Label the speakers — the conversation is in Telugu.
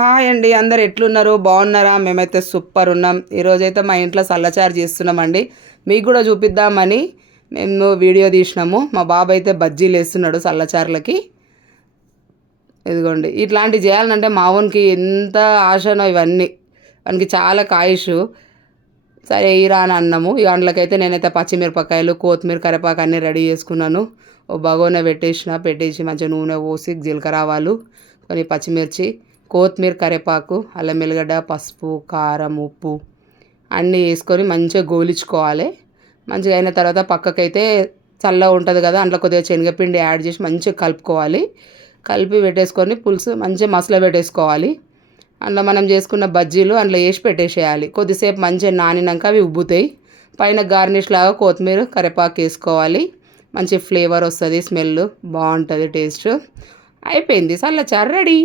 Speaker 1: హాయ్ అండి అందరు ఎట్లున్నారు? బాగున్నారా? మేమైతే సూపర్ ఉన్నాం. ఈరోజైతే మా ఇంట్లో చల్లచారు చేస్తున్నామండి. మీకు కూడా చూపిద్దామని మేము వీడియో తీసినాము. మా బాబు అయితే బజ్జీలు వేస్తున్నాడు చల్లచారులకి ఇదిగోండి ఇట్లాంటివి చేయాలంటే మావోనికి ఎంత ఆశనో ఇవన్నీ. వానికి చాలా కాయిషు. సరే ఇరా అని అన్నాము. ఈ అందులోకైతే నేనైతే పచ్చిమిరపకాయలు కొత్తిమీర కరివేపాకు అన్నీ రెడీ చేసుకున్నాను. ఓ బగోన పెట్టేసిన పెట్టేసి మంచిగా నూనె పోసి జీలకర్ర ఆవాలు కొన్ని పచ్చిమిర్చి కొత్తిమీర కరివేపాకు అల్లం వెల్లిగడ్డ పసుపు కారం ఉప్పు అన్నీ వేసుకొని మంచిగా గోలించుకోవాలి. మంచిగా అయిన తర్వాత పక్కకైతే చల్లగా ఉంటుంది కదా అందులో కొద్దిగా శనగపిండి యాడ్ చేసి మంచిగా కలుపుకోవాలి. కలిపి పెట్టేసుకొని పులుసు మంచిగా మసాలా పెట్టేసుకోవాలి. అందులో మనం చేసుకున్న బజ్జీలు అందులో వేసి పెట్టేసేయాలి. కొద్దిసేపు మంచిగా నానినాక అవి ఉబ్బుతాయి. పైన గార్నిష్ లాగా కొత్తిమీర కరివేపాకు వేసుకోవాలి. మంచి ఫ్లేవర్ వస్తుంది స్మెల్ బాగుంటుంది టేస్ట్ అయిపోయింది. చల్లచారు రెడీ.